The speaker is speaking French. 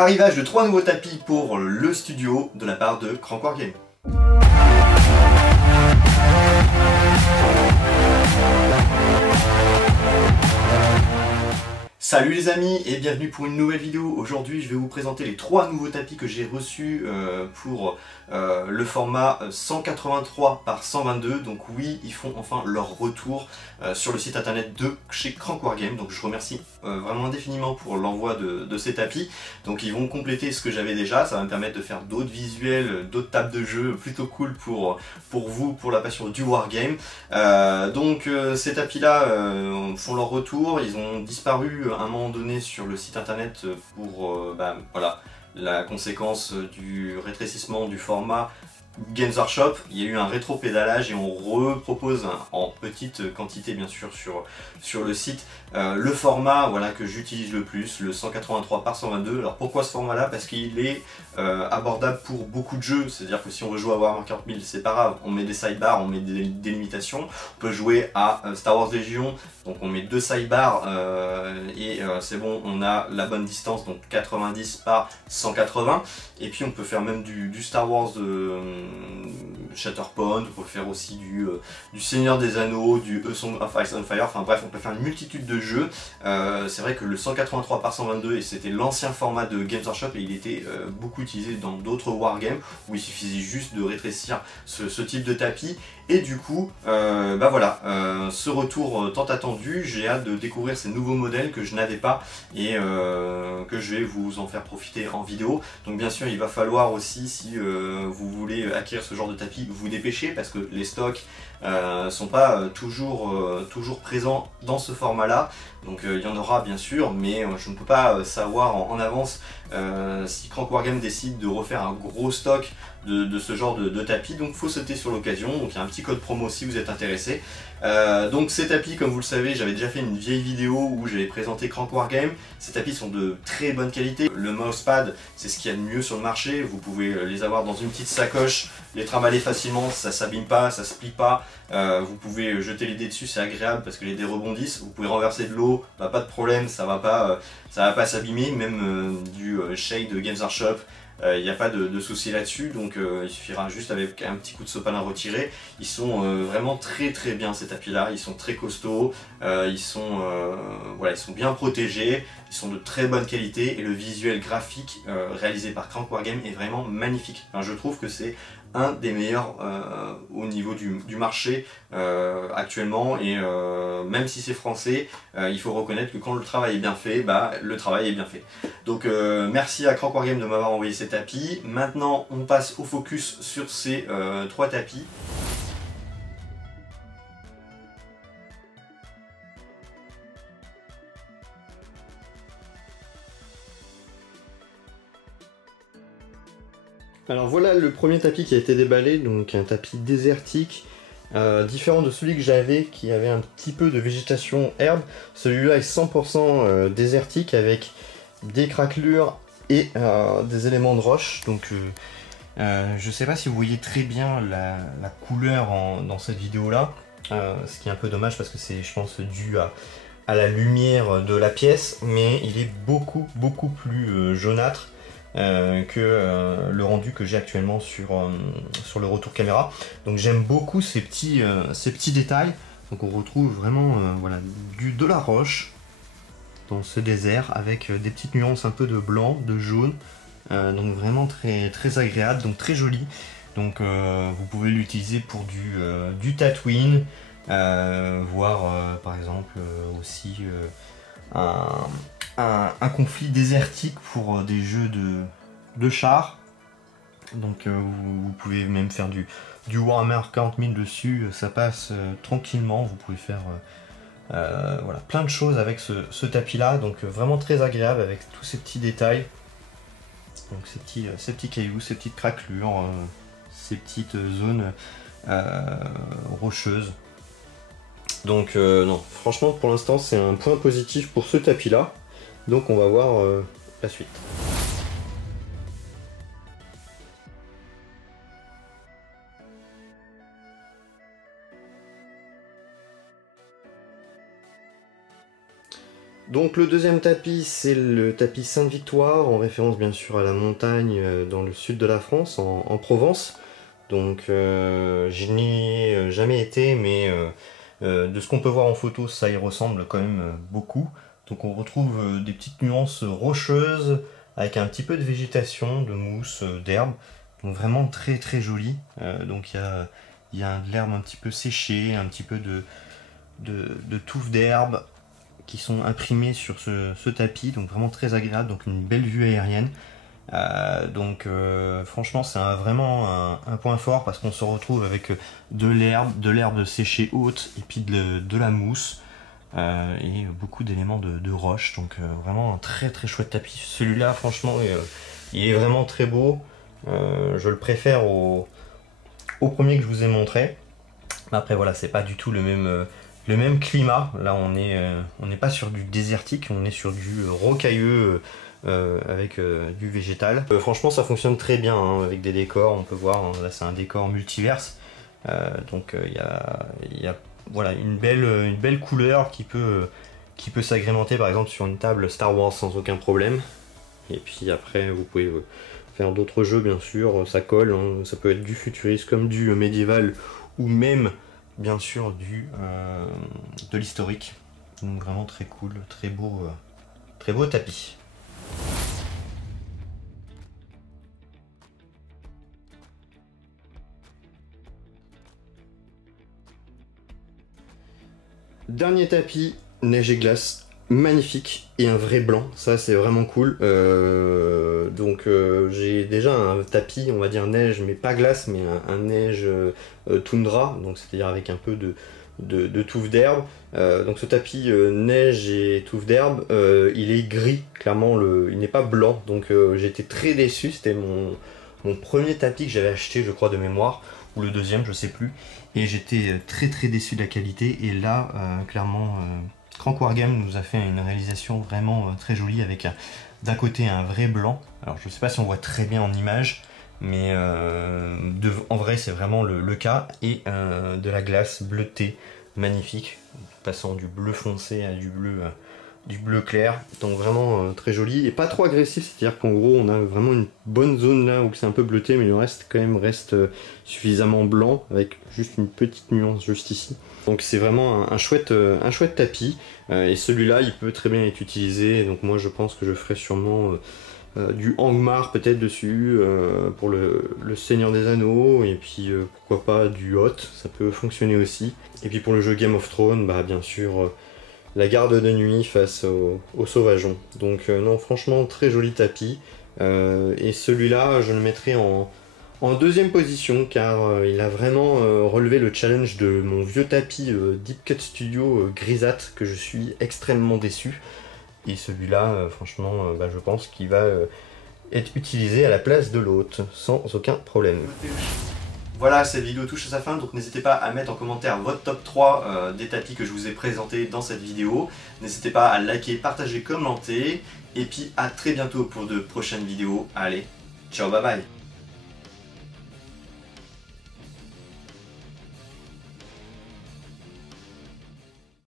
Arrivage de 3 nouveaux tapis pour le studio de la part de Crank Wargame. Salut les amis et bienvenue pour une nouvelle vidéo. Aujourd'hui je vais vous présenter les 3 nouveaux tapis que j'ai reçus pour le format 183 par 122. Donc oui, ils font enfin leur retour sur le site internet de chez Crank Wargame. Donc je remercie vraiment indéfiniment pour l'envoi de ces tapis. Donc ils vont compléter ce que j'avais déjà, ça va me permettre de faire d'autres visuels, d'autres tables de jeu plutôt cool pour vous, pour la passion du Wargame. Ces tapis là font leur retour, ils ont disparu à un moment donné sur le site internet pour voilà, la conséquence du rétrécissement du format Games Workshop. Il y a eu un rétro-pédalage et on repropose en petite quantité bien sûr sur le site le format voilà, que j'utilise le plus, le 183 par 122. Alors pourquoi ce format là? Parce qu'il est abordable pour beaucoup de jeux, c'est-à-dire que si on veut jouer à Warhammer 40 000 c'est pas grave, on met des sidebars, on met des délimitations, on peut jouer à Star Wars Légion, donc on met 2 sidebars c'est bon, on a la bonne distance, donc 90 par 180, et puis on peut faire même du Star Wars Shatterpoint, on peut faire aussi du Seigneur des Anneaux, du A Song of Ice and Fire, enfin bref, on peut faire une multitude de jeux. C'est vrai que le 183 par 122, et c'était l'ancien format de Games Workshop, et il était beaucoup utilisé dans d'autres wargames, où il suffisait juste de rétrécir ce type de tapis, et du coup, voilà, ce retour tant attendu, j'ai hâte de découvrir ces nouveaux modèles que je n'avais pas, et que je vais vous en faire profiter en vidéo. Donc bien sûr, il va falloir aussi, si vous voulez acquérir ce genre de tapis, vous dépêcher, parce que les stocks sont pas toujours présents dans ce format là. Donc il y en aura bien sûr, mais je ne peux pas savoir en avance si Crank Wargame décide de refaire un gros stock de ce genre de tapis. Donc faut sauter sur l'occasion. Donc il y a un petit code promo si vous êtes intéressé. Donc ces tapis, comme vous le savez, j'avais déjà fait une vieille vidéo où j'avais présenté Crank Wargame. Ces tapis sont de très bonne qualité. Le mousepad, c'est ce qu'il y a de mieux sur le marché. Vous pouvez les avoir dans une petite sacoche, les trimballer facilement, ça s'abîme pas, ça se plie pas. Vous pouvez jeter les dés dessus, c'est agréable parce que les dés rebondissent. Vous pouvez renverser de l'eau, pas de problème, ça va pas s'abîmer. Même du shade de Games Workshop, il n'y a pas de souci là-dessus, donc il suffira juste avec un petit coup de sopalin retiré. Ils sont vraiment très bien ces tapis là, ils sont très costauds, ils sont bien protégés, ils sont de très bonne qualité, et le visuel graphique réalisé par Crank Wargame est vraiment magnifique. Enfin, je trouve que c'est un des meilleurs au niveau du marché actuellement, et même si c'est français, il faut reconnaître que quand le travail est bien fait, le travail est bien fait. Donc merci à Crank Wargame de m'avoir envoyé ces tapis. Maintenant on passe au focus sur ces 3 tapis. Alors voilà le premier tapis qui a été déballé, donc un tapis désertique, différent de celui que j'avais qui avait un petit peu de végétation herbe. Celui-là est 100% désertique avec des craquelures et des éléments de roche. Donc je sais pas si vous voyez très bien la couleur dans cette vidéo là, ce qui est un peu dommage parce que c'est, je pense, dû à la lumière de la pièce, mais il est beaucoup plus jaunâtre que le rendu que j'ai actuellement sur le retour caméra. Donc j'aime beaucoup ces petits détails. Donc on retrouve vraiment voilà, de la roche dans ce désert avec des petites nuances un peu de blanc, de jaune. Donc vraiment très agréable, donc très joli. Donc vous pouvez l'utiliser pour du Tatooine, voire par exemple aussi un conflit désertique pour des jeux de chars. Donc vous pouvez même faire du Warhammer 40 000 dessus, ça passe tranquillement. Vous pouvez faire voilà, plein de choses avec ce tapis là, donc vraiment très agréable avec tous ces petits détails. Donc ces petits cailloux, ces petites craquelures, ces petites zones rocheuses. Donc non, franchement pour l'instant c'est un point positif pour ce tapis là. Donc on va voir la suite. Donc le deuxième tapis, c'est le tapis Sainte-Victoire, en référence bien sûr à la montagne dans le sud de la France, en Provence. Donc je n'y ai jamais été, mais de ce qu'on peut voir en photo, ça y ressemble quand même beaucoup. Donc on retrouve des petites nuances rocheuses, avec un petit peu de végétation, de mousse, d'herbe. Donc vraiment très très joli. Donc il y a de l'herbe un petit peu séchée, un petit peu de touffes d'herbe qui sont imprimées sur ce tapis, donc vraiment très agréable, donc une belle vue aérienne. Franchement c'est vraiment un point fort parce qu'on se retrouve avec de l'herbe séchée haute et puis de la mousse et beaucoup d'éléments de roche, donc vraiment un très très chouette tapis. Celui-là franchement il est vraiment très beau, je le préfère au premier que je vous ai montré. Après voilà, c'est pas du tout le même climat. Là on n'est pas sur du désertique, on est sur du rocailleux avec du végétal. Franchement ça fonctionne très bien hein, avec des décors, on peut voir, hein, là c'est un décor multiverse. Il y a voilà, une belle couleur qui peut s'agrémenter par exemple sur une table Star Wars sans aucun problème. Et puis après vous pouvez faire d'autres jeux bien sûr, ça colle, hein, ça peut être du futuriste comme du médiéval ou même bien sûr de l'historique. Donc vraiment très cool, très beau tapis. Dernier tapis, neige et glace, magnifique, et un vrai blanc, ça c'est vraiment cool. J'ai déjà un tapis, on va dire neige, mais pas glace, mais un neige toundra, donc c'est-à-dire avec un peu de touffes d'herbe. Donc ce tapis neige et touffes d'herbe, il est gris, clairement, il n'est pas blanc, donc j'étais très déçu, c'était mon premier tapis que j'avais acheté, je crois, de mémoire, ou le deuxième, je sais plus, et j'étais très très déçu de la qualité. Et là clairement Crank Wargame nous a fait une réalisation vraiment très jolie avec d'un côté un vrai blanc. Alors je sais pas si on voit très bien en image, mais en vrai c'est vraiment le cas, et de la glace bleutée magnifique, passant du bleu foncé à du bleu clair, donc vraiment très joli et pas trop agressif, c'est-à-dire qu'en gros on a vraiment une bonne zone là où c'est un peu bleuté, mais le reste quand même reste suffisamment blanc avec juste une petite nuance juste ici. Donc c'est vraiment un chouette tapis, et celui-là il peut très bien être utilisé, donc moi je pense que je ferai sûrement du Angmar peut-être dessus pour le Seigneur des Anneaux, et puis pourquoi pas du Hoth, ça peut fonctionner aussi. Et puis pour le jeu Game of Thrones, bah bien sûr la garde de nuit face aux sauvageons. Donc non, franchement très joli tapis, et celui-là je le mettrai en deuxième position, car il a vraiment relevé le challenge de mon vieux tapis Deep Cut Studio grisâtre, que je suis extrêmement déçu. Et celui-là, franchement, je pense qu'il va être utilisé à la place de l'autre, sans aucun problème. Voilà, cette vidéo touche à sa fin, donc n'hésitez pas à mettre en commentaire votre top 3 des tapis que je vous ai présentés dans cette vidéo. N'hésitez pas à liker, partager, commenter, et puis à très bientôt pour de prochaines vidéos. Allez, ciao, bye bye.